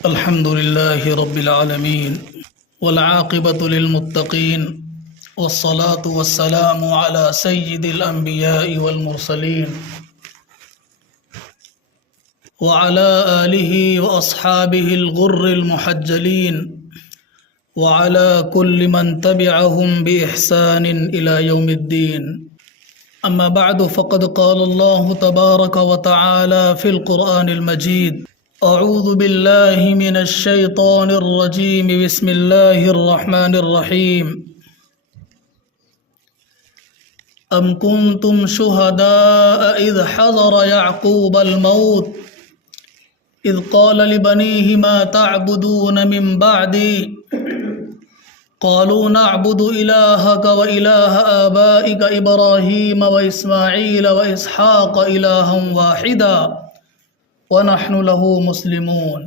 الحمد لله رب العالمين والعاقبة للمتقين والصلاة والسلام على سيد الأنبياء والمرسلين وعلى آله وأصحابه الغر المحجلين وعلى كل من تبعهم بإحسان إلى يوم الدين. أما بعد فقد قال الله تبارك وتعالى في القرآن المجيد: أعوذ بالله من الشيطان الرجيم، بسم الله الرحمن الرحيم. أم كنتم شهداء إذ حضر يعقوب الموت إذ قال لبنيه ما تعبدون من بعدي قالوا نعبد إلهك وإله آبائك إبراهيم وإسماعيل وإسحاق إلها واحدا ونحن له مسلمون.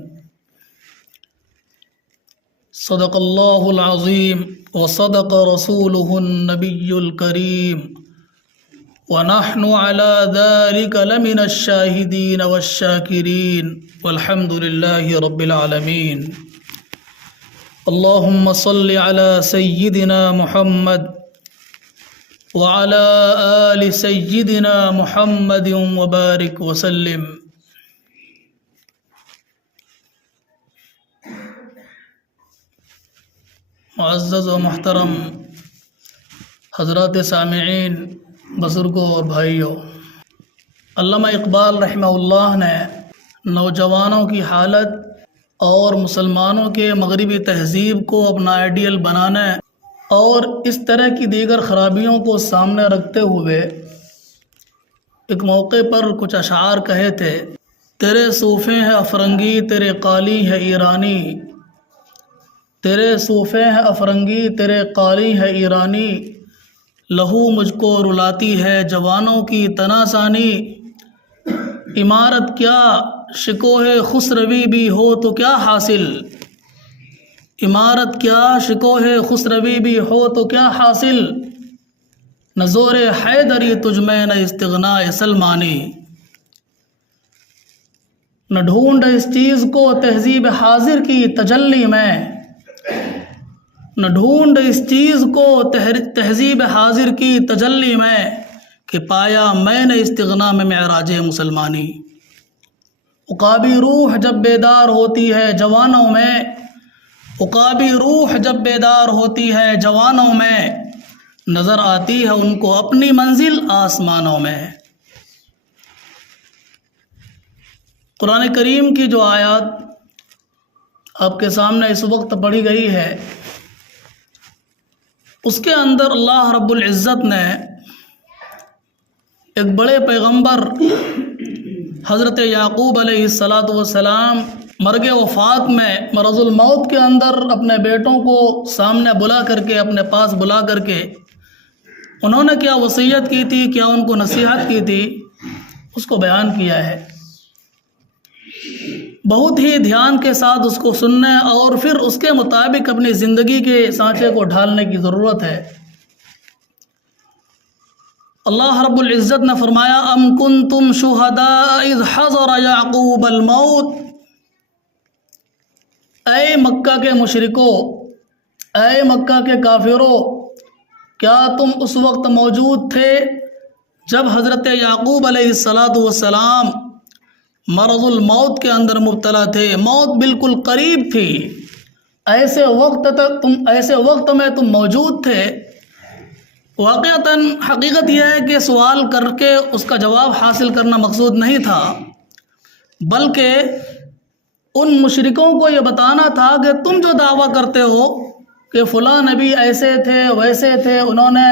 صدق الله العظيم وصدق رسوله النبي الكريم ونحن على ذلك لمن الشاهدين والشاكرين والحمد لله رب العالمين. اللهم صل على سيدنا محمد وعلى آل سيدنا محمد وبارك وسلم. معزز و محترم حضرات سامعین، بزرگوں اور بھائیوں، علامہ اقبال رحمہ اللہ نے نوجوانوں کی حالت اور مسلمانوں کے مغربی تہذیب کو اپنا آئیڈیل بنانے اور اس طرح کی دیگر خرابیوں کو سامنے رکھتے ہوئے ایک موقع پر کچھ اشعار کہے تھے: تیرے صوفے ہیں افرنگی، تیرے قالی ہے ایرانی، تیرے صوفے ہیں افرنگی، تیرے قالی ہے ایرانی، لہو مجھ کو رلاتی ہے جوانوں کی تناسانی، عمارت کیا شکوہ خسروی بھی ہو تو کیا حاصل، عمارت کیا شکوہ خسروی بھی ہو تو کیا حاصل، نہ زور حیدری تجھ میں نہ استغناء سلمانی، نہ ڈھونڈ اس چیز کو تہذیب حاضر کی تجلی میں، نہ ڈھونڈ اس چیز کو تہذیب حاضر کی تجلی میں، کہ پایا میں نے استغنا میں معراج مسلمانی. عقابی روح جب بیدار ہوتی ہے جوانوں میں، عقابی روح جب بیدار ہوتی ہے جوانوں میں، نظر آتی ہے ان کو اپنی منزل آسمانوں میں. قرآن کریم کی جو آیات آپ کے سامنے اس وقت پڑھی گئی ہے، اس کے اندر اللہ رب العزت نے ایک بڑے پیغمبر حضرت یعقوب علیہ السلام مرگ وفات میں مرض الموت کے اندر اپنے بیٹوں کو سامنے بلا کر کے، اپنے پاس بلا کر کے انہوں نے کیا وصیت کی تھی، کیا ان کو نصیحت کی تھی، اس کو بیان کیا ہے. بہت ہی دھیان کے ساتھ اس کو سننے اور پھر اس کے مطابق اپنی زندگی کے سانچے کو ڈھالنے کی ضرورت ہے. اللہ رب العزت نے فرمایا: ام کنتم شہداء اذ حضر یعقوب الموت. اے مکہ کے مشرکو، اے مکہ کے کافرو، کیا تم اس وقت موجود تھے جب حضرت یعقوب علیہ السلام مرض الموت کے اندر مبتلا تھے، موت بالکل قریب تھی، ایسے وقت میں تم موجود تھے؟ واقعتاً حقیقت یہ ہے کہ سوال کر کے اس کا جواب حاصل کرنا مقصود نہیں تھا، بلکہ ان مشرکوں کو یہ بتانا تھا کہ تم جو دعویٰ کرتے ہو کہ فلاں نبی ایسے تھے ویسے تھے، انہوں نے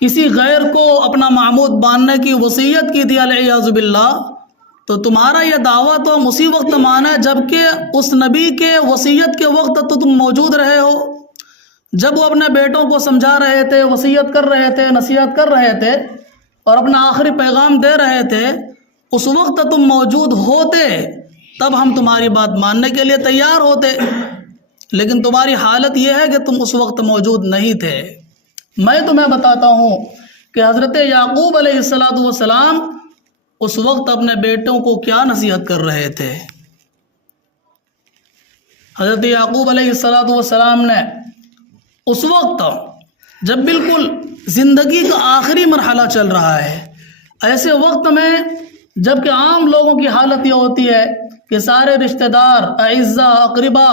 کسی غیر کو اپنا معبود ماننے کی وصیت کی تھی والعیاذ باللہ، تو تمہارا یہ دعویٰ تو ہم اسی وقت مانا جبکہ اس نبی کے وصیت کے وقت تو تم موجود رہے ہو، جب وہ اپنے بیٹوں کو سمجھا رہے تھے، وصیت کر رہے تھے، نصیحت کر رہے تھے اور اپنا آخری پیغام دے رہے تھے، اس وقت تم موجود ہوتے تب ہم تمہاری بات ماننے کے لیے تیار ہوتے، لیکن تمہاری حالت یہ ہے کہ تم اس وقت موجود نہیں تھے. میں تمہیں بتاتا ہوں کہ حضرت یعقوب علیہ السلام اس وقت اپنے بیٹوں کو کیا نصیحت کر رہے تھے. حضرت یعقوب علیہ السلام نے اس وقت جب بالکل زندگی کا آخری مرحلہ چل رہا ہے، ایسے وقت میں جب کہ عام لوگوں کی حالت یہ ہوتی ہے کہ سارے رشتہ دار، اعزاء، اقربا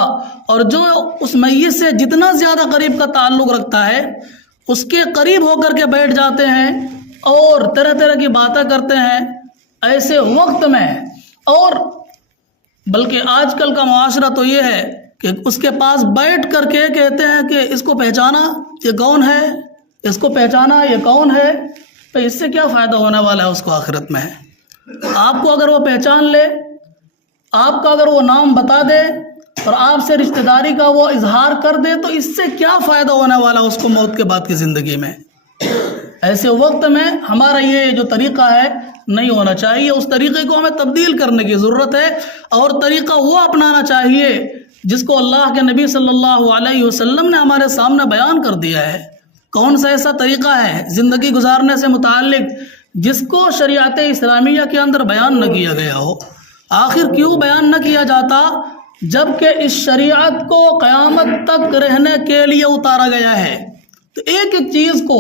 اور جو اس میت سے جتنا زیادہ قریب کا تعلق رکھتا ہے اس کے قریب ہو کر کے بیٹھ جاتے ہیں اور طرح طرح کی باتیں کرتے ہیں ایسے وقت میں، اور بلکہ آج کل کا معاشرہ تو یہ ہے کہ اس کے پاس بیٹھ کر کے کہتے ہیں کہ اس کو پہچانا یہ کون ہے، اس کو پہچانا یہ کون ہے، تو اس سے کیا فائدہ ہونے والا ہے اس کو آخرت میں؟ آپ کو اگر وہ پہچان لے، آپ کا اگر وہ نام بتا دے اور آپ سے رشتہ داری کا وہ اظہار کر دے، تو اس سے کیا فائدہ ہونے والا اس کو موت کے بعد کی زندگی میں؟ ایسے وقت میں ہمارا یہ جو طریقہ ہے نہیں ہونا چاہیے، اس طریقے کو ہمیں تبدیل کرنے کی ضرورت ہے، اور طریقہ وہ اپنانا چاہیے جس کو اللہ کے نبی صلی اللہ علیہ وسلم نے ہمارے سامنے بیان کر دیا ہے۔ کون سا ایسا طریقہ ہے زندگی گزارنے سے متعلق جس کو شریعت اسلامیہ کے اندر بیان نہ کیا گیا ہو؟ آخر کیوں بیان نہ کیا جاتا جبکہ اس شریعت کو قیامت تک رہنے کے لیے اتارا گیا ہے؟ تو ایک ایک چیز کو،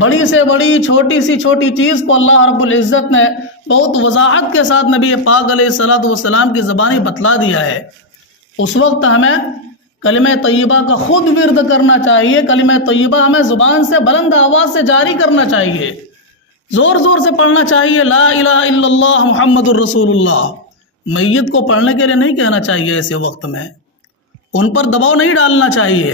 بڑی سے بڑی، چھوٹی سی چھوٹی چیز کو اللہ رب العزت نے بہت وضاحت کے ساتھ نبی پاک علیہ الصلوۃ والسلام کی زبانی بتلا دیا ہے۔ اس وقت ہمیں کلمہ طیبہ کا خود ورد کرنا چاہیے، کلمہ طیبہ ہمیں زبان سے بلند آواز سے جاری کرنا چاہیے، زور زور سے پڑھنا چاہیے، لا الہ الا اللہ محمد الرسول اللہ۔ میت کو پڑھنے کے لیے نہیں کہنا چاہیے، ایسے وقت میں ان پر دباؤ نہیں ڈالنا چاہیے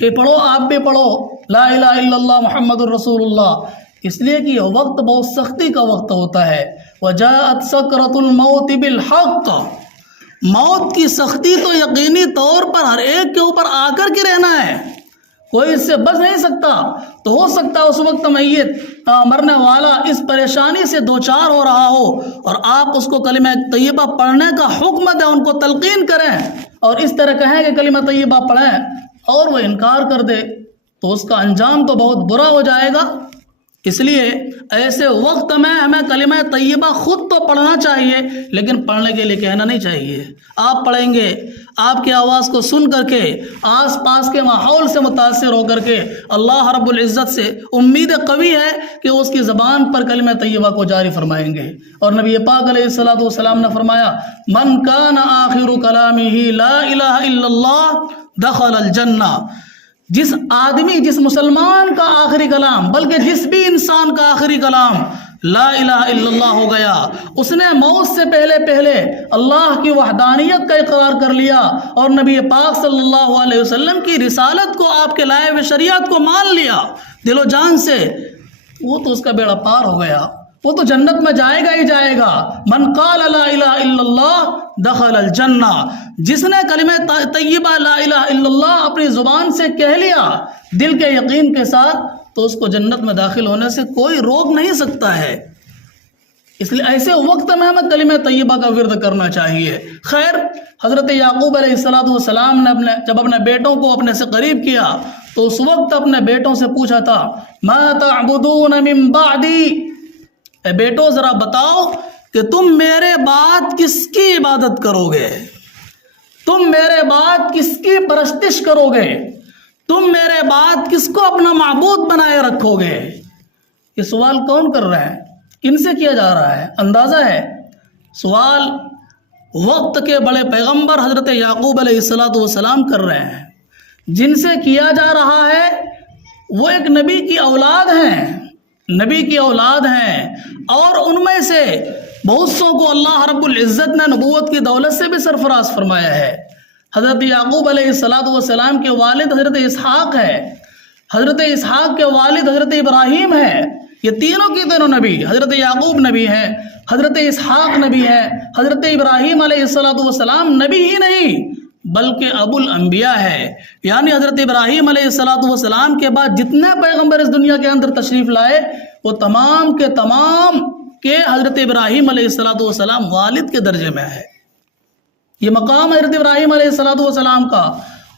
کہ پڑھو، آپ بھی پڑھو لا الہ الا اللہ محمد الرسول اللہ، اس لیے کہ یہ وقت بہت سختی کا وقت ہوتا ہے۔ وجاءت سکرۃ الموت بالحق، موت کی سختی تو یقینی طور پر ہر ایک کے اوپر آ کر کے رہنا ہے، کوئی اس سے بچ نہیں سکتا۔ تو ہو سکتا ہے اس وقت میت مرنے والا اس پریشانی سے دوچار ہو رہا ہو اور آپ اس کو کلمہ طیبہ پڑھنے کا حکم دیں، ان کو تلقین کریں اور اس طرح کہیں کہ کلمہ طیبہ پڑھیں، اور وہ انکار کر دے تو اس کا انجام تو بہت برا ہو جائے گا۔ اس لیے ایسے وقت میں ہمیں کلمہ طیبہ خود تو پڑھنا چاہیے، لیکن پڑھنے کے لیے کہنا نہیں چاہیے۔ آپ پڑھیں گے، آپ کی آواز کو سن کر کے آس پاس کے ماحول سے متاثر ہو کر کے اللہ رب العزت سے امید قوی ہے کہ اس کی زبان پر کلمہ طیبہ کو جاری فرمائیں گے۔ اور نبی پاک علیہ الصلوۃ والسلام نے فرمایا، من کان آخر کلامہ لا الہ الا اللہ دخل الجنہ، جس آدمی، جس مسلمان کا آخری کلام، بلکہ جس بھی انسان کا آخری کلام لا الہ الا اللہ ہو گیا، اس نے موت سے پہلے اللہ کی وحدانیت کا اقرار کر لیا اور نبی پاک صلی اللہ علیہ وسلم کی رسالت کو، آپ کے لائے ہوئے شریعت کو مان لیا دل و جان سے، وہ تو اس کا بیڑا پار ہو گیا، وہ تو جنت میں جائے گا ہی جائے گا۔ من قال لا الہ الا اللہ دخل الجنہ، جس نے کلمہ طیبہ لا الہ الا اللہ اپنی زبان سے کہہ لیا دل کے یقین کے ساتھ، تو اس کو جنت میں داخل ہونے سے کوئی روک نہیں سکتا ہے۔ اس لیے ایسے وقت میں ہمیں کلمہ طیبہ کا ورد کرنا چاہیے۔ خیر، حضرت یعقوب علیہ السلام نے جب اپنے بیٹوں کو اپنے سے قریب کیا تو اس وقت اپنے بیٹوں سے پوچھا تھا، ما تعبدون من بعدی، اے بیٹو ذرا بتاؤ کہ تم میرے بعد کس کی عبادت کرو گے، تم میرے بعد کس کی پرستش کرو گے، تم میرے بعد کس کو اپنا معبود بنائے رکھو گے؟ یہ سوال کون کر رہا ہے؟ کن سے کیا جا رہا ہے؟ اندازہ ہے سوال وقت کے بڑے پیغمبر حضرت یعقوب علیہ السلام کر رہے ہیں۔ جن سے کیا جا رہا ہے وہ ایک نبی کی اولاد ہیں، نبی کی اولاد ہیں، اور ان میں سے بہت سو کو اللہ رب العزت نے نبوت کی دولت سے بھی سرفراز فرمایا ہے۔ حضرت یعقوب علیہ السلام کے والد حضرت اسحاق ہے، حضرت اسحاق کے والد حضرت ابراہیم ہے، یہ تینوں کی تینوں نبی، حضرت یعقوب نبی ہیں، حضرت اسحاق نبی ہیں، حضرت ابراہیم علیہ السلام نبی ہی نہیں بلکہ ابو الانبیاء ہے، یعنی حضرت ابراہیم علیہ السلام کے بعد جتنے پیغمبر اس دنیا کے اندر تشریف لائے وہ تمام کے تمام کے حضرت ابراہیم علیہ السلام والد کے درجے میں ہے۔ یہ مقام حضرت ابراہیم علیہ السلام کا،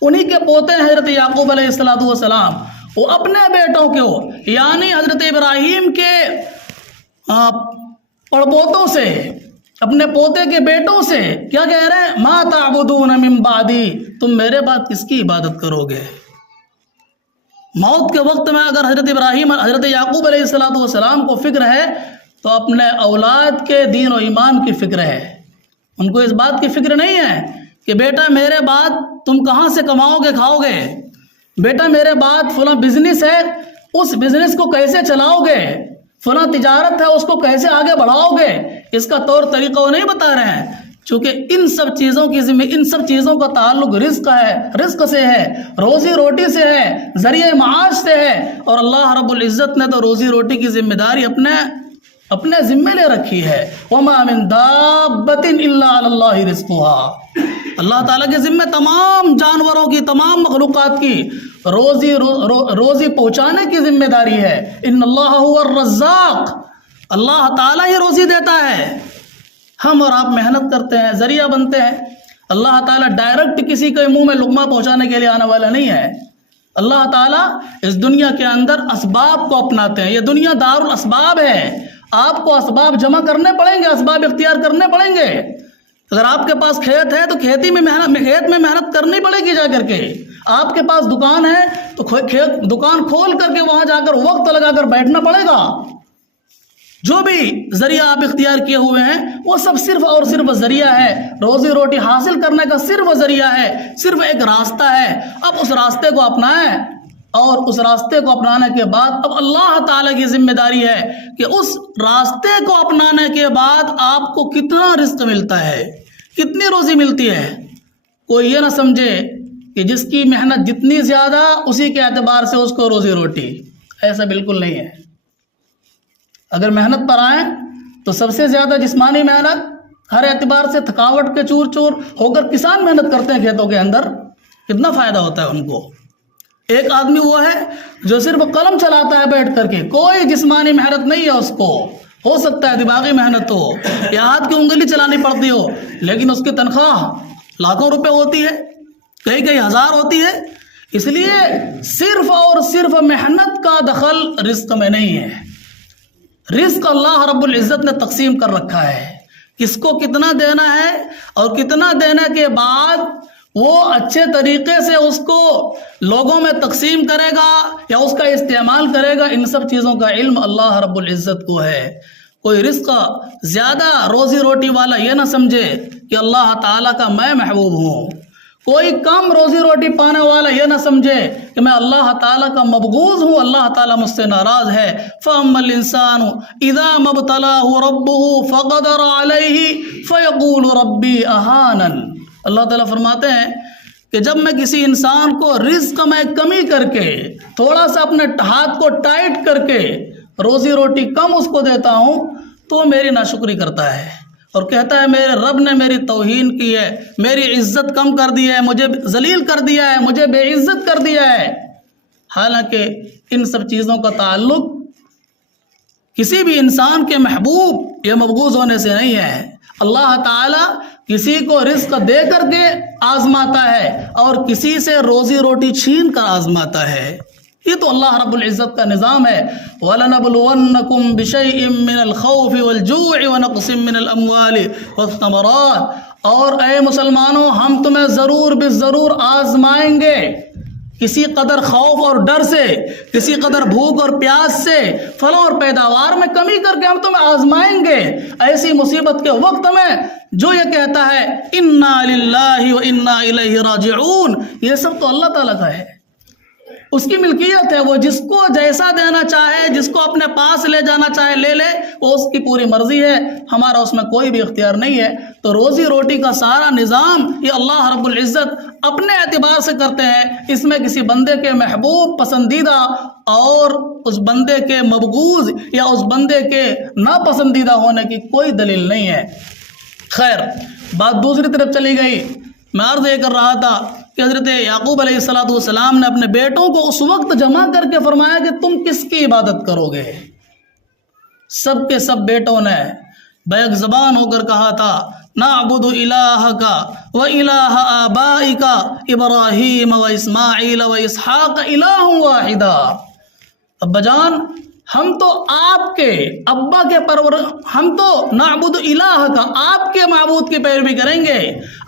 انہی کے پوتے ہیں حضرت یعقوب علیہ السلام، وہ اپنے بیٹوں کو یعنی حضرت ابراہیم کے پڑپوتوں سے اپنے پوتے کے بیٹوں سے کیا کہہ رہے ہیں؟ ما تعبدون من بعدی، تم میرے بعد کس کی عبادت کرو گے؟ موت کے وقت میں اگر حضرت ابراہیم حضرت یعقوب علیہ السلام کو فکر ہے تو اپنے اولاد کے دین و ایمان کی فکر ہے. ان کو اس بات کی فکر نہیں ہے کہ بیٹا میرے بعد تم کہاں سے کماؤ گے کھاؤ گے، بیٹا میرے بعد فلاں بزنس ہے اس بزنس کو کیسے چلاؤ گے، فلاں تجارت ہے اس کو کیسے آگے بڑھاؤ گے، اس کا طور طریقہ وہ نہیں بتا رہے ہیں. چونکہ ان سب چیزوں کا تعلق رزق سے ہے، روزی روٹی سے ہے، ذریعہ معاش سے ہے، اور اللہ رب العزت نے تو روزی روٹی کی ذمہ داری اپنے ذمے لے رکھی ہے. وَمَا مِن دَابَّةٍ إِلَّا عَلَى اللَّهِ رِزْقُهَا، اللہ تعالیٰ کے ذمے تمام جانوروں کی تمام مخلوقات کی روزی پہنچانے کی ذمہ داری ہے. ان اللہ هو الرزاق، اللہ تعالیٰ ہی روزی دیتا ہے. ہم اور آپ محنت کرتے ہیں، ذریعہ بنتے ہیں. اللہ تعالیٰ ڈائریکٹ کسی کے منہ میں لقمہ پہنچانے کے لیے آنے والا نہیں ہے. اللہ تعالیٰ اس دنیا کے اندر اسباب کو اپناتے ہیں. یہ دنیا دار الاسباب ہے. آپ کو اسباب جمع کرنے پڑیں گے، اسباب اختیار کرنے پڑیں گے. اگر آپ کے پاس کھیت ہے تو کھیت میں محنت کرنی پڑے گی جا کر کے. آپ کے پاس دکان ہے تو دکان کھول کر کے وہاں جا کر وقت لگا کر بیٹھنا پڑے گا. جو بھی ذریعہ آپ اختیار کیے ہوئے ہیں وہ سب صرف اور صرف ذریعہ ہے، روزی روٹی حاصل کرنے کا صرف ذریعہ ہے، صرف ایک راستہ ہے. اب اس راستے کو اپنائیں، اور اس راستے کو اپنانے کے بعد اب اللہ تعالیٰ کی ذمہ داری ہے کہ اس راستے کو اپنانے کے بعد آپ کو کتنا رزق ملتا ہے، کتنی روزی ملتی ہے. کوئی یہ نہ سمجھے کہ جس کی محنت جتنی زیادہ اسی کے اعتبار سے اس کو روزی روٹی، ایسا بالکل نہیں ہے. اگر محنت پر آئیں تو سب سے زیادہ جسمانی محنت ہر اعتبار سے تھکاوٹ کے چور چور ہو کر کسان محنت کرتے ہیں کھیتوں کے اندر، کتنا فائدہ ہوتا ہے ان کو. ایک آدمی وہ ہے جو صرف قلم چلاتا ہے بیٹھ کر کے، کوئی جسمانی محنت نہیں ہے اس کو. ہو سکتا ہے دماغی محنت ہو یا ہاتھ کی انگلی چلانی پڑتی ہو، لیکن اس کی تنخواہ لاکھوں روپے ہوتی ہے، کئی ہزار ہوتی ہے. اس لیے صرف اور صرف محنت کا دخل رزق میں نہیں ہے. رزق اللہ رب العزت نے تقسیم کر رکھا ہے، کس کو کتنا دینا ہے، اور کتنا دینے کے بعد وہ اچھے طریقے سے اس کو لوگوں میں تقسیم کرے گا یا اس کا استعمال کرے گا. ان سب چیزوں کا علم اللہ رب العزت کو ہے. کوئی رزق زیادہ روزی روٹی والا یہ نہ سمجھے کہ اللہ تعالیٰ کا میں محبوب ہوں. کوئی کم روزی روٹی پانے والا یہ نہ سمجھے کہ میں اللہ تعالیٰ کا مبغوض ہوں، اللہ تعالیٰ مجھ سے ناراض ہے. فَأَمَّا الْإِنسَانُ إِذَا مَا ابْتَلَاهُ رَبُّهُ فَقَدَرَ عَلَيْهِ فَيَقُولُ رَبِّي أَهَانَنِ. اللہ تعالیٰ فرماتے ہیں کہ جب میں کسی انسان کو رزق میں کمی کر کے، تھوڑا سا اپنے ہاتھ کو ٹائٹ کر کے روزی روٹی کم اس کو دیتا ہوں تو میری ناشکری کرتا ہے اور کہتا ہے میرے رب نے میری توہین کی ہے، میری عزت کم کر دی ہے، مجھے ذلیل کر دیا ہے، مجھے بے عزت کر دیا ہے. حالانکہ ان سب چیزوں کا تعلق کسی بھی انسان کے محبوب یا مبغوض ہونے سے نہیں ہے. اللہ تعالیٰ کسی کو رزق دے کر کے آزماتا ہے اور کسی سے روزی روٹی چھین کر آزماتا ہے. یہ تو اللہ رب العزت کا نظام ہے. وَلَنَبْلُوَنَّكُمْ بِشَيْءٍ مِّنَ الْخَوْفِ وَالْجُوعِ وَنَقْصٍ مِّنَ الْأَمْوَالِ وَالثَّمَرَاتِ. اور اے مسلمانوں ہم تمہیں ضرور بالضرور آزمائیں گے، کسی قدر خوف اور ڈر سے، کسی قدر بھوک اور پیاس سے، پھلوں اور پیداوار میں کمی کر کے ہم تمہیں آزمائیں گے. ایسی مصیبت کے وقت میں جو یہ کہتا ہے انا للہ و انا الیہ راجعون، یہ سب تو اللہ تعالیٰ کا ہے، اس کی ملکیت ہے. وہ جس کو جیسا دینا چاہے، جس کو اپنے پاس لے جانا چاہے لے لے، وہ اس کی پوری مرضی ہے، ہمارا اس میں کوئی بھی اختیار نہیں ہے. تو روزی روٹی کا سارا نظام یہ اللہ رب العزت اپنے اعتبار سے کرتے ہیں. اس میں کسی بندے کے محبوب پسندیدہ اور اس بندے کے مبغوض یا اس بندے کے ناپسندیدہ ہونے کی کوئی دلیل نہیں ہے. خیر، بات دوسری طرف چلی گئی. میں عرض یہ کر رہا تھا کہ حضرت یعقوب علیہ السلام نے اپنے بیٹوں کو اس وقت جمع کر کے فرمایا کہ تم کس کی عبادت کرو گے. سب کے سب بیٹوں نے بیک زبان ہو کر کہا تھا نعبد الہک و الہ آبائک ابراہیم و اسماعیل و اسحاق الہ واحدا. ابا جان، ہم تو آپ کے ابا کے ہم تو نعبد الہ کا آپ کے معبود کی پیروی کریں گے،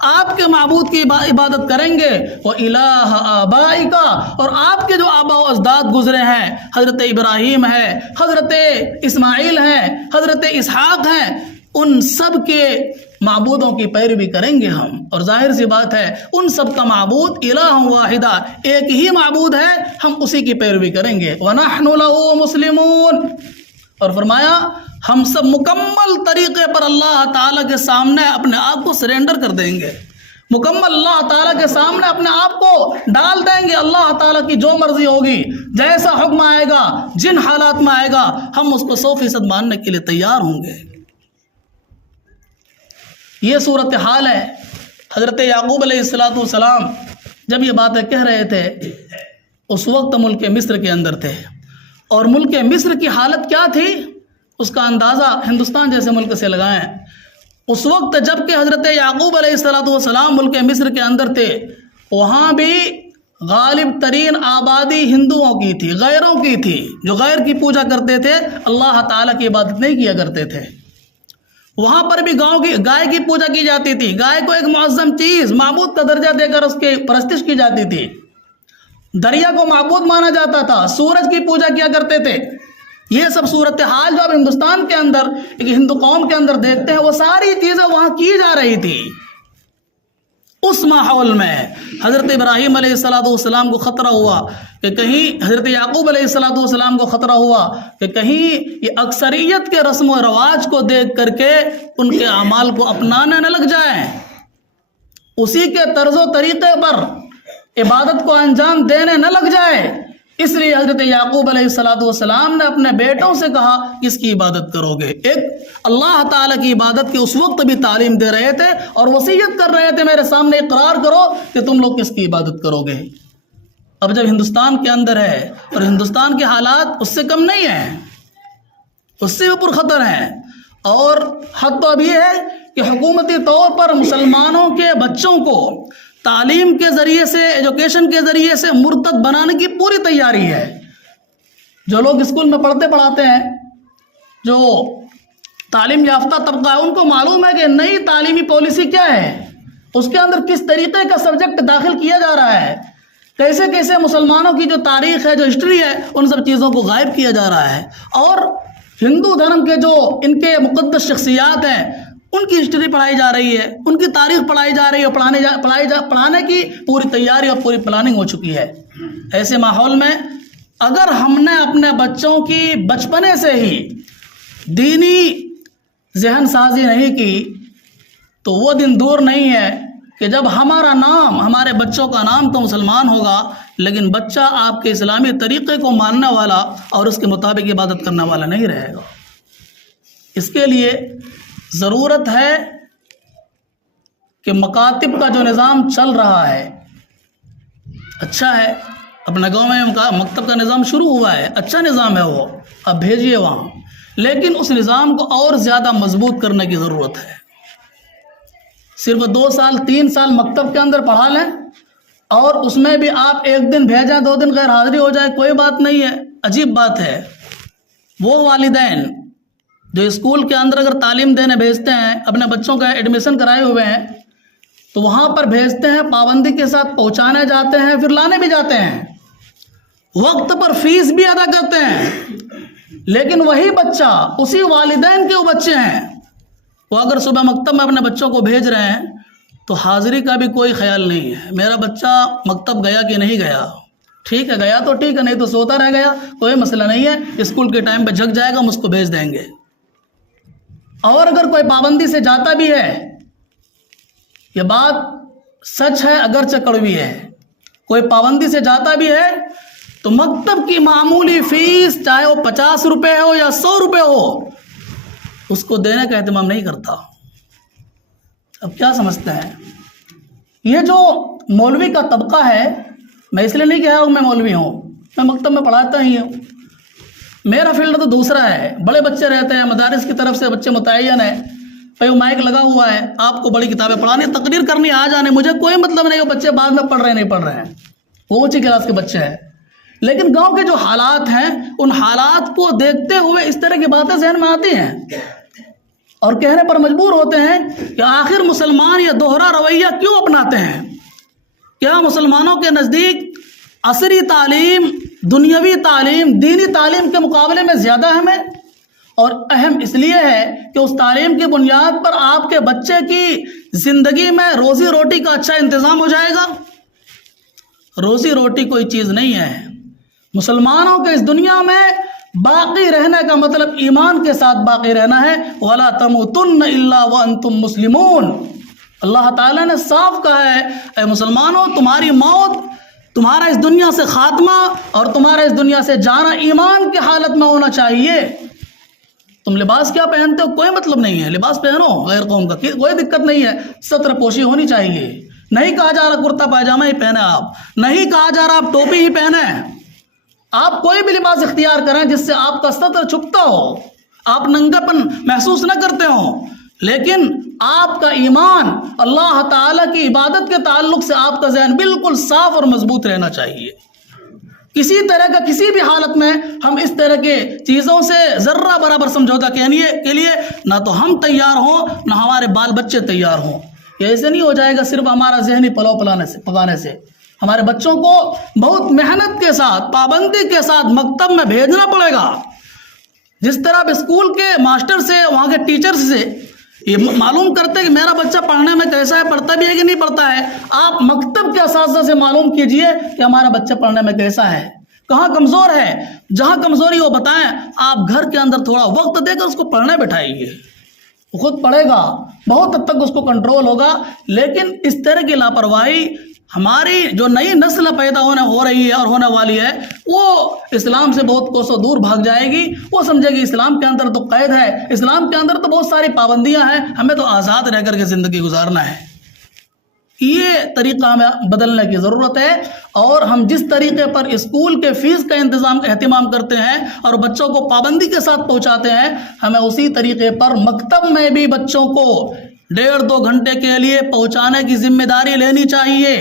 آپ کے معبود کی عبادت کریں گے، وہ الہ آبائی کا، اور آپ کے جو آبا و اجداد گزرے ہیں، حضرت ابراہیم ہے، حضرت اسماعیل ہیں، حضرت اسحاق ہیں، ان سب کے معبودوں کی پیروی کریں گے ہم۔ اور ظاہر سی بات ہے ان سب کا معبود الہ واحدہ، ایک ہی معبود ہے، ہم اسی کی پیروی کریں گے۔ وَنَحْنُ لَهُ مُسْلِمُونَ، اور فرمایا ہم سب مکمل طریقے پر اللہ تعالیٰ کے سامنے اپنے آپ کو سرینڈر کر دیں گے، مکمل اللہ تعالیٰ کے سامنے اپنے آپ کو ڈال دیں گے۔ اللہ تعالیٰ کی جو مرضی ہوگی، جیسا حکم آئے گا، جن حالات میں آئے گا، ہم اس کو 100% ماننے کے لیے تیار ہوں گے۔ یہ صورتحال ہے۔ حضرت یعقوب علیہ السلام جب یہ باتیں کہہ رہے تھے اس وقت ملک مصر کے اندر تھے، اور ملک مصر کی حالت کیا تھی اس کا اندازہ ہندوستان جیسے ملک سے لگائیں۔ اس وقت جب کہ حضرت یعقوب علیہ السلام ملک مصر کے اندر تھے، وہاں بھی غالب ترین آبادی ہندوؤں کی تھی، غیروں کی تھی، جو غیر کی پوجا کرتے تھے، اللہ تعالیٰ کی عبادت نہیں کیا کرتے تھے۔ وہاں پر بھی گائے کی پوجا کی جاتی تھی، گائے کو ایک معظم چیز، معبود کا درجہ دے کر اس کی پرستش کی جاتی تھی۔ دریا کو معبود مانا جاتا تھا، سورج کی پوجا کیا کرتے تھے۔ یہ سب صورتحال جو اب ہندوستان کے اندر ایک ہندو قوم کے اندر دیکھتے ہیں، وہ ساری چیزیں وہاں کی جا رہی تھی۔ اس ماحول میں حضرت ابراہیم علیہ السلام کو خطرہ ہوا کہ کہیں، حضرت یعقوب علیہ السلام کو خطرہ ہوا کہ کہیں یہ اکثریت کے رسم و رواج کو دیکھ کر کے ان کے اعمال کو اپنانے نہ لگ جائیں، اسی کے طرز و طریقے پر عبادت کو انجام دینے نہ لگ جائے۔ اس لیے حضرت یعقوب علیہ السلام نے اپنے بیٹوں سے کہا کس کی عبادت کرو گے؟ ایک اللہ تعالیٰ کی عبادت کی اس وقت بھی تعلیم دے رہے تھے اور وصیت کر رہے تھے، میرے سامنے اقرار کرو کہ تم لوگ کس کی عبادت کرو گے۔ اب جب ہندوستان کے اندر ہے اور ہندوستان کے حالات اس سے کم نہیں ہیں، اس سے بھی پرخطر ہیں، اور حد تو اب یہ ہے کہ حکومتی طور پر مسلمانوں کے بچوں کو تعلیم کے ذریعے سے، ایجوکیشن کے ذریعے سے مرتد بنانے کی پوری تیاری ہے۔ جو لوگ اسکول میں پڑھاتے ہیں، جو تعلیم یافتہ طبقہ ہے، ان کو معلوم ہے کہ نئی تعلیمی پالیسی کیا ہے، اس کے اندر کس طریقے کا سبجیکٹ داخل کیا جا رہا ہے، کیسے کیسے مسلمانوں کی جو تاریخ ہے، جو ہسٹری ہے، ان سب چیزوں کو غائب کیا جا رہا ہے، اور ہندو دھرم کے جو ان کے مقدس شخصیات ہیں ان کی ہسٹری پڑھائی جا رہی ہے، ان کی تاریخ پڑھائی جا رہی ہے، پڑھانے کی پوری تیاری اور پوری پلاننگ ہو چکی ہے۔ ایسے ماحول میں اگر ہم نے اپنے بچوں کی بچپنے سے ہی دینی ذہن سازی نہیں کی تو وہ دن دور نہیں ہے کہ جب ہمارا نام، ہمارے بچوں کا نام تو مسلمان ہوگا، لیکن بچہ آپ کے اسلامی طریقے کو ماننے والا اور اس کے مطابق عبادت کرنے والا نہیں رہے گا۔ اس کے لیے ضرورت ہے کہ مکاتب کا جو نظام چل رہا ہے اچھا ہے، اپنے گاؤں میں مکتب کا نظام شروع ہوا ہے، اچھا نظام ہے، وہ اب بھیجیے وہاں، لیکن اس نظام کو اور زیادہ مضبوط کرنے کی ضرورت ہے۔ صرف 2 سال 3 سال مکتب کے اندر پڑھا لیں اور اس میں بھی آپ 1 دن بھیجیں، 2 دن غیر حاضری ہو جائے، کوئی بات نہیں ہے۔ عجیب بات ہے، وہ والدین جو اسکول کے اندر اگر تعلیم دینے بھیجتے ہیں، اپنے بچوں کا ایڈمیشن کرائے ہوئے ہیں، تو وہاں پر بھیجتے ہیں، پابندی کے ساتھ پہنچانے جاتے ہیں، پھر لانے بھی جاتے ہیں، وقت پر فیس بھی ادا کرتے ہیں، لیکن وہی بچہ، اسی والدین کے وہ بچے ہیں، وہ اگر صبح مکتب میں اپنے بچوں کو بھیج رہے ہیں تو حاضری کا بھی کوئی خیال نہیں ہے، میرا بچہ مکتب گیا کہ نہیں گیا، ٹھیک ہے گیا تو ٹھیک ہے، نہیں تو سوتا رہ گیا، کوئی مسئلہ نہیں ہے، اسکول کے ٹائم پہ جگ جائے گا، ہم اس کو بھیج دیں گے۔ اور اگر کوئی پابندی سے جاتا بھی ہے، یہ بات سچ ہے اگرچہ کڑوی ہے، کوئی پابندی سے جاتا بھی ہے تو مکتب کی معمولی فیس چاہے وہ 50 روپے ہو یا 100 روپے ہو، اس کو دینے کا اہتمام نہیں کرتا۔ اب کیا سمجھتے ہیں؟ یہ جو مولوی کا طبقہ ہے، میں اس لیے نہیں کہہ رہا ہوں میں مولوی ہوں، میں مکتب میں پڑھاتا ہی ہوں، میرا فیلڈ تو دوسرا ہے، بڑے بچے رہتے ہیں، مدارس کی طرف سے بچے متعین ہیں، بھائی وہ مائک لگا ہوا ہے، آپ کو بڑی کتابیں پڑھانی، تقریر کرنی، آ جانے، مجھے کوئی مطلب نہیں وہ بچے بعد میں پڑھ رہے نہیں پڑھ رہے ہیں، وہ اونچی کلاس کے بچے ہیں، لیکن گاؤں کے جو حالات ہیں ان حالات کو دیکھتے ہوئے اس طرح کی باتیں ذہن میں آتی ہیں اور کہنے پر مجبور ہوتے ہیں کہ آخر مسلمان یہ دوہرا رویہ کیوں اپناتے ہیں؟ کیا مسلمانوں کے نزدیک عصری تعلیم، دنیاوی تعلیم، دینی تعلیم کے مقابلے میں زیادہ اہم ہے؟ اور اہم اس لیے ہے کہ اس تعلیم کی بنیاد پر آپ کے بچے کی زندگی میں روزی روٹی کا اچھا انتظام ہو جائے گا۔ روزی روٹی کوئی چیز نہیں ہے۔ مسلمانوں کے اس دنیا میں باقی رہنے کا مطلب ایمان کے ساتھ باقی رہنا ہے۔ وَلَا تَمُوتُنَّ إِلَّا وَأَنْتُمْ مُسْلِمُونَ۔ اللہ تعالیٰ نے صاف کہا ہے اے مسلمانوں، تمہاری موت، تمہارا اس دنیا سے خاتمہ اور تمہارا اس دنیا سے جانا ایمان کی حالت میں ہونا چاہیے۔ تم لباس کیا پہنتے ہو کوئی مطلب نہیں ہے، لباس پہنو غیر قوم کا، کوئی دقت نہیں ہے، ستر پوشی ہونی چاہیے۔ نہیں کہا جا رہا کرتا پاجامہ ہی پہنے آپ، نہیں کہا جا رہا آپ ٹوپی ہی پہنے، آپ کوئی بھی لباس اختیار کریں جس سے آپ کا ستر چھپتا ہو، آپ ننگا پن محسوس نہ کرتے ہوں، لیکن آپ کا ایمان، اللہ تعالیٰ کی عبادت کے تعلق سے آپ کا ذہن بالکل صاف اور مضبوط رہنا چاہیے۔ کسی طرح کا کسی بھی حالت میں ہم اس طرح کے چیزوں سے ذرہ برابر سمجھوتا کے لیے نہ تو ہم تیار ہوں نہ ہمارے بال بچے تیار ہوں۔ یہ ایسے نہیں ہو جائے گا صرف ہمارا ذہنی پکانے سے۔ ہمارے بچوں کو بہت محنت کے ساتھ، پابندی کے ساتھ مکتب میں بھیجنا پڑے گا۔ جس طرح آپ اسکول کے ماسٹر سے، وہاں کے ٹیچرز سے یہ معلوم کرتے ہیں کہ میرا بچہ پڑھنے میں کیسا ہے، پڑھتا بھی ہے کہ نہیں پڑھتا ہے، آپ مکتب کے اساتذہ سے معلوم کیجئے کہ ہمارا بچہ پڑھنے میں کیسا ہے، کہاں کمزور ہے۔ جہاں کمزوری وہ بتائیں، آپ گھر کے اندر تھوڑا وقت دے کر اس کو پڑھنے بٹھائیے، وہ خود پڑھے گا، بہت حد تک اس کو کنٹرول ہوگا۔ لیکن اس طرح کی لاپرواہی ہماری جو نئی نسل پیدا ہو رہی ہے اور ہونے والی ہے، وہ اسلام سے بہت کوسوں دور بھاگ جائے گی۔ وہ سمجھے گی اسلام کے اندر تو قید ہے، اسلام کے اندر تو بہت ساری پابندیاں ہیں، ہمیں تو آزاد رہ کر کے زندگی گزارنا ہے۔ یہ طریقہ ہمیں بدلنے کی ضرورت ہے، اور ہم جس طریقے پر اسکول کے فیس کا اہتمام کرتے ہیں اور بچوں کو پابندی کے ساتھ پہنچاتے ہیں، ہمیں اسی طریقے پر مکتب میں بھی بچوں کو 1.5-2 گھنٹے کے لیے پہنچانے کی ذمہ داری لینی چاہیے۔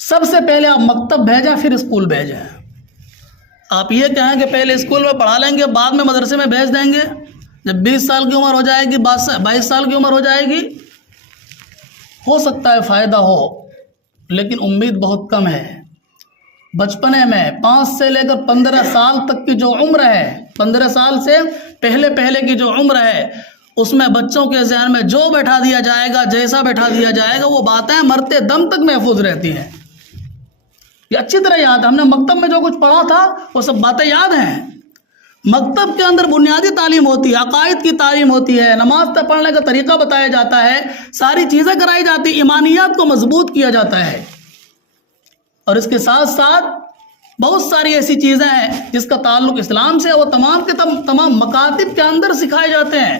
سب سے پہلے آپ مکتب بھیجیں، پھر اسکول بھیجیں۔ آپ یہ کہیں کہ پہلے اسکول میں پڑھا لیں گے، بعد میں مدرسے میں بھیج دیں گے، جب 20 سال کی عمر ہو جائے گی، 22 سال کی عمر ہو جائے گی، ہو سکتا ہے فائدہ ہو، لیکن امید بہت کم ہے۔ بچپنے میں 5 سے لے کر 15 سال تک کی جو عمر ہے، 15 سال سے پہلے کی جو عمر ہے، اس میں بچوں کے ذہن میں جو بیٹھا دیا جائے گا، جیسا بیٹھا دیا جائے گا، وہ باتیں مرتے دم تک محفوظ رہتی ہیں۔ یہ اچھی طرح یاد ہے، ہم نے مکتب میں جو کچھ پڑھا تھا وہ سب باتیں یاد ہیں۔ مکتب کے اندر بنیادی تعلیم ہوتی ہے، عقائد کی تعلیم ہوتی ہے، نماز پڑھنے کا طریقہ بتایا جاتا ہے، ساری چیزیں کرائی جاتی، ایمانیات کو مضبوط کیا جاتا ہے، اور اس کے ساتھ ساتھ بہت ساری ایسی چیزیں ہیں جس کا تعلق اسلام سے، وہ تمام کے تمام مکاتب کے اندر سکھائے جاتے ہیں۔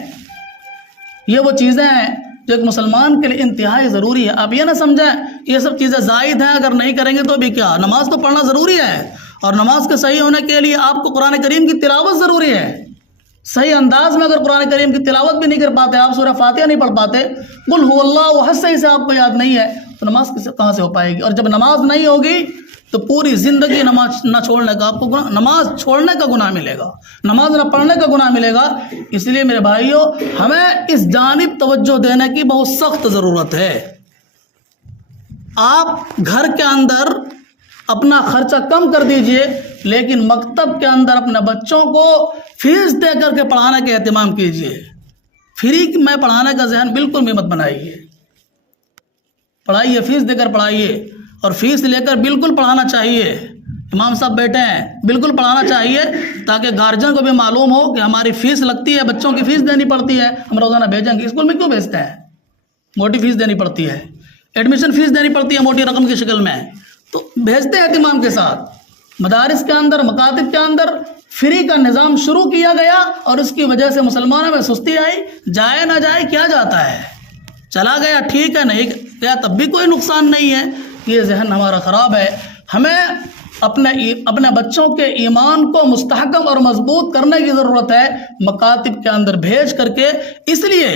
یہ وہ چیزیں ہیں جو ایک مسلمان کے لیے انتہائی ضروری ہے۔ آپ یہ نہ سمجھیں یہ سب چیزیں زائد ہیں، اگر نہیں کریں گے تو بھی کیا، نماز تو پڑھنا ضروری ہے، اور نماز کے صحیح ہونے کے لیے آپ کو قرآن کریم کی تلاوت ضروری ہے۔ صحیح انداز میں اگر قرآن کریم کی تلاوت بھی نہیں کر پاتے، آپ سورہ فاتحہ نہیں پڑھ پاتے، قل هو اللہ احد صحیح سے آپ کو یاد نہیں ہے، تو نماز کہاں سے ہو پائے گی؟ اور جب نماز نہیں ہوگی تو پوری زندگی نماز نہ چھوڑنے کا، آپ کو نماز چھوڑنے کا گناہ ملے گا، نماز نہ پڑھنے کا گناہ ملے گا۔ اس لیے میرے بھائیوں، ہمیں اس جانب توجہ دینے کی بہت سخت ضرورت ہے۔ آپ گھر کے اندر اپنا خرچہ کم کر دیجئے، لیکن مکتب کے اندر اپنے بچوں کو فیس دے کر کے پڑھانے کے اہتمام کیجئے۔ فری میں پڑھانے کا ذہن بالکل بھی مت بنائیے، پڑھائیے، فیس دے کر پڑھائیے، اور فیس لے کر بالکل پڑھانا چاہیے۔ امام صاحب بیٹھے ہیں، بالکل پڑھانا چاہیے، تاکہ گارجن کو بھی معلوم ہو کہ ہماری فیس لگتی ہے، بچوں کی فیس دینی پڑتی ہے، ہم روزانہ بھیجیں گے۔ اسکول میں کیوں بھیجتے ہیں؟ موٹی فیس دینی پڑتی ہے، ایڈمیشن فیس دینی پڑتی ہے موٹی رقم کی شکل میں، تو بھیجتے ہیں اہتمام کے ساتھ۔ مدارس کے اندر، مکاتب کے اندر فری کا نظام شروع کیا گیا، اور اس کی وجہ سے مسلمانوں میں سستی آئی۔ جائے نہ جائے کیا جاتا ہے، چلا گیا ٹھیک ہے، نہیں گیا تب بھی کوئی نقصان نہیں ہے۔ یہ ذہن ہمارا خراب ہے۔ ہمیں اپنے بچوں کے ایمان کو مستحکم اور مضبوط کرنے کی ضرورت ہے، مکاتب کے اندر بھیج کر کے، اس لیے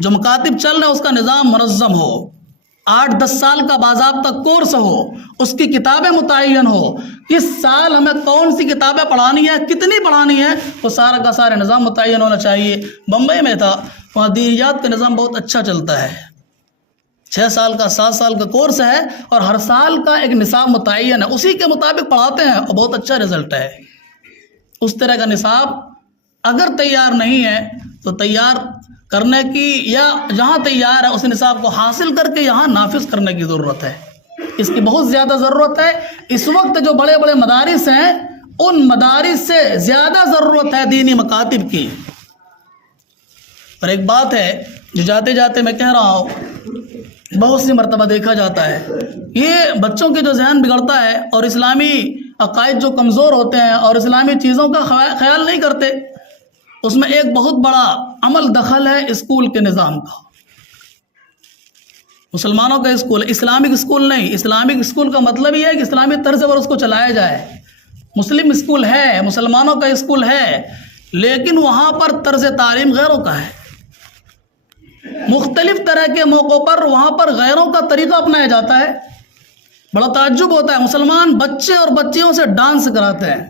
جو مکاتب چل رہے ہیں اس کا نظام منظم ہو، 8-10 سال کا باضابطہ کورس ہو، اس کی کتابیں متعین ہو، کس سال ہمیں کون سی کتابیں پڑھانی ہے، کتنی پڑھانی ہے، وہ سارا کا سارا نظام متعین ہونا چاہیے۔ بمبئی میں تھا، وہاں دینیات کا نظام بہت اچھا چلتا ہے، 6 سال کا 7 سال کا کورس ہے اور ہر سال کا ایک نصاب متعین ہے، اسی کے مطابق پڑھاتے ہیں اور بہت اچھا رزلٹ ہے۔ اس طرح کا نصاب اگر تیار نہیں ہے تو تیار کرنے کی، یا جہاں تیار ہے اس نصاب کو حاصل کر کے یہاں نافذ کرنے کی ضرورت ہے، اس کی بہت زیادہ ضرورت ہے۔ اس وقت جو بڑے بڑے مدارس ہیں ان مدارس سے زیادہ ضرورت ہے دینی مکاتب کی۔ اور ایک بات ہے جو جاتے جاتے میں کہہ رہا ہوں، بہت سی مرتبہ دیکھا جاتا ہے، یہ بچوں کے جو ذہن بگڑتا ہے اور اسلامی عقائد جو کمزور ہوتے ہیں اور اسلامی چیزوں کا خیال نہیں کرتے، اس میں ایک بہت بڑا عمل دخل ہے اسکول کے نظام کا۔ مسلمانوں کا اسکول، اسلامک اسکول نہیں۔ اسلامک اسکول کا مطلب یہ ہے کہ اسلامی طرز پر اس کو چلایا جائے۔ مسلم اسکول ہے، مسلمانوں کا اسکول ہے، لیکن وہاں پر طرز تعلیم غیروں کا ہے۔ مختلف طرح کے موقعوں پر وہاں پر غیروں کا طریقہ اپنایا جاتا ہے۔ بڑا تعجب ہوتا ہے، مسلمان بچے اور بچیوں سے ڈانس کراتے ہیں۔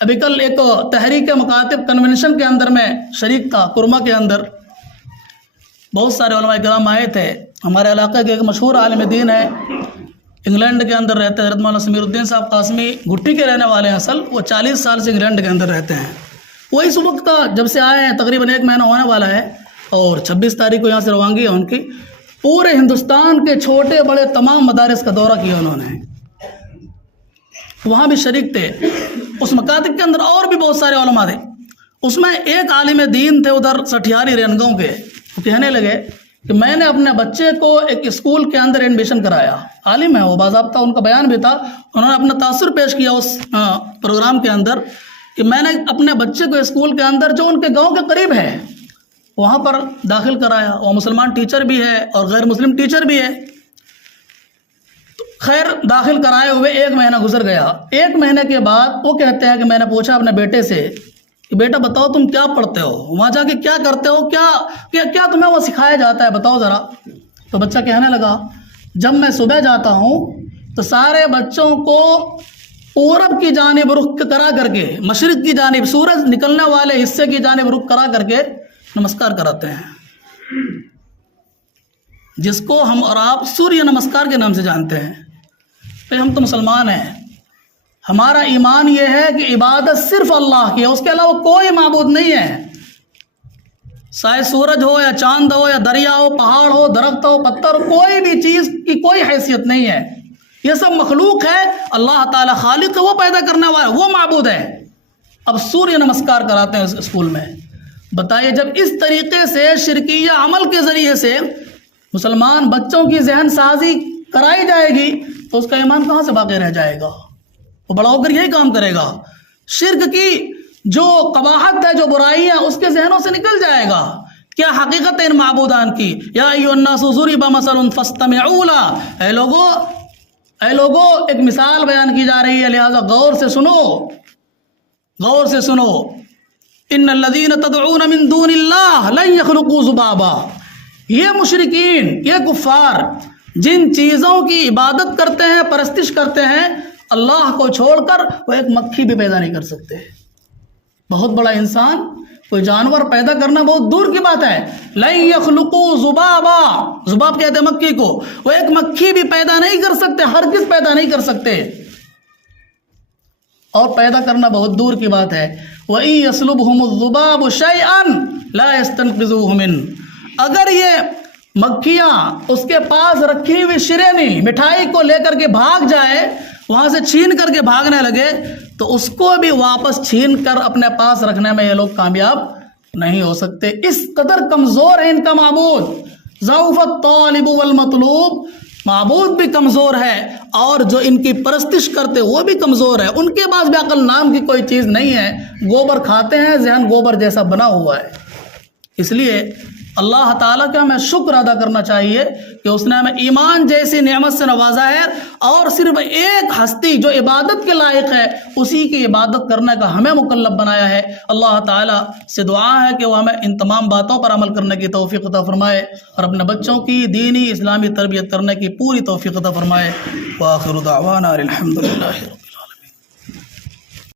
ابھی کل ایک تحریک مکاتب کنونشن کے اندر میں شریک تھا، کرما کے اندر بہت سارے علماء کرام آئے تھے۔ ہمارے علاقے کے ایک مشہور عالم دین ہے، انگلینڈ کے اندر رہتے ہیں، حضرت مولانا سمیر الدین صاحب قاسمی، گھٹی کے رہنے والے ہیں، اصل وہ 40 سال سے انگلینڈ کے اندر رہتے ہیں۔ وہ اس وقت جب سے آئے ہیں تقریباً 1 مہینہ ہونے والا ہے، اور 26 تاریخ کو یہاں سے روانگی ہے ان کی۔ پورے ہندوستان کے چھوٹے بڑے تمام مدارس کا دورہ کیا انہوں نے، وہاں بھی شریک تھے۔ اس مکاتب کے اندر اور بھی بہت سارے علماء تھے، اس میں ایک عالم دین تھے ادھر سٹھیاری رینگاؤں کے، وہ کہنے لگے کہ میں نے اپنے بچے کو ایک اسکول کے اندر ایڈمیشن کرایا۔ عالم ہے وہ، باضابطہ ان کا بیان بھی تھا، انہوں نے اپنا تاثر پیش کیا اس پروگرام کے اندر کہ میں نے اپنے بچے کو اسکول کے اندر جو ان کے گاؤں کے قریب ہے وہاں پر داخل کرایا۔ وہ مسلمان ٹیچر بھی ہے اور غیر مسلم ٹیچر بھی ہے۔ خیر داخل کرائے ہوئے 1 مہینہ گزر گیا۔ 1 مہینے کے بعد وہ کہتے ہیں کہ میں نے پوچھا اپنے بیٹے سے کہ بیٹا بتاؤ تم کیا پڑھتے ہو، وہاں جا کے کیا کرتے ہو، کیا تمہیں وہ سکھایا جاتا ہے، بتاؤ ذرا۔ تو بچہ کہنے لگا جب میں صبح جاتا ہوں تو سارے بچوں کو پورب کی جانب رخ کرا کر کے، مشرق کی جانب سورج نکلنے والے حصے کی جانب رخ کرا کر کے نمسکار کراتے ہیں، جس کو ہم اور آپ سوریہ نمسکار کے نام سے جانتے ہیں۔ پھر ہم تو مسلمان ہیں، ہمارا ایمان یہ ہے کہ عبادت صرف اللہ کی ہے، اس کے علاوہ کوئی معبود نہیں ہے۔ چاہے سورج ہو یا چاند ہو یا دریا ہو، پہاڑ ہو، درخت ہو، پتھر ہو، کوئی بھی چیز کی کوئی حیثیت نہیں ہے، یہ سب مخلوق ہے۔ اللہ تعالیٰ خالق ہے، وہ پیدا کرنے والا، وہ معبود ہے۔ اب سوریہ نمسکار کراتے ہیں اس اسکول میں۔ بتائیے جب اس طریقے سے شرکیہ عمل کے ذریعے سے مسلمان بچوں کی ذہن سازی کرائی جائے گی تو اس کا ایمان کہاں سے باقی رہ جائے گا؟ وہ بڑا ہو کر یہی کام کرے گا، شرک کی جو قباحت ہے، جو برائی ہے، اس کے ذہنوں سے نکل جائے گا۔ کیا حقیقت ہے ان معبودان کی؟ یا ایھا الناس ضرب مثل فاستمعوا له، اے لوگو ایک مثال بیان کی جا رہی ہے، لہذا غور سے سنو، غور سے سنو۔ ان الذین تدعون من دون اللہ لن یخلقوا ذبابا، یہ مشرکین، یہ کفار جن چیزوں کی عبادت کرتے ہیں، پرستش کرتے ہیں اللہ کو چھوڑ کر، وہ ایک مکھی بھی پیدا نہیں کر سکتے۔ بہت بڑا انسان، کوئی جانور پیدا کرنا بہت دور کی بات ہے۔ لن یخلقوا ذبابا، ذباب کہتے ہیں مکھی کو، وہ ایک مکھی بھی پیدا نہیں کر سکتے، ہرگز پیدا نہیں کر سکتے، اور پیدا کرنا بہت دور کی بات ہے۔ وَإِن يَسْلُبْهُمُ الذُّبَابُ شَيْئًا لَا يَسْتَنقِذُوهُ مِنْهُ، اگر یہ مکھیاں اس کے پاس رکھی ہوئی شرینی مٹھائی کو لے کر کے بھاگ جائے، وہاں سے چھین کر کے بھاگنے لگے، تو اس کو بھی واپس چھین کر اپنے پاس رکھنے میں یہ لوگ کامیاب نہیں ہو سکتے۔ اس قدر کمزور ہے ان کا معبود۔ ضعف الطالب والمطلوب، معبود بھی کمزور ہے اور جو ان کی پرستش کرتے وہ بھی کمزور ہے، ان کے پاس بھی عقل نام کی کوئی چیز نہیں ہے، گوبر کھاتے ہیں، ذہن گوبر جیسا بنا ہوا ہے۔ اس لیے اللہ تعالیٰ کا ہمیں شکر ادا کرنا چاہیے کہ اس نے ہمیں ایمان جیسی نعمت سے نوازا ہے، اور صرف ایک ہستی جو عبادت کے لائق ہے اسی کی عبادت کرنے کا ہمیں مکلف بنایا ہے۔ اللہ تعالیٰ سے دعا ہے کہ وہ ہمیں ان تمام باتوں پر عمل کرنے کی توفیق عطا فرمائے اور اپنے بچوں کی دینی اسلامی تربیت کرنے کی پوری توفیق عطا فرمائے۔ وآخر دعوانا الحمدللہ۔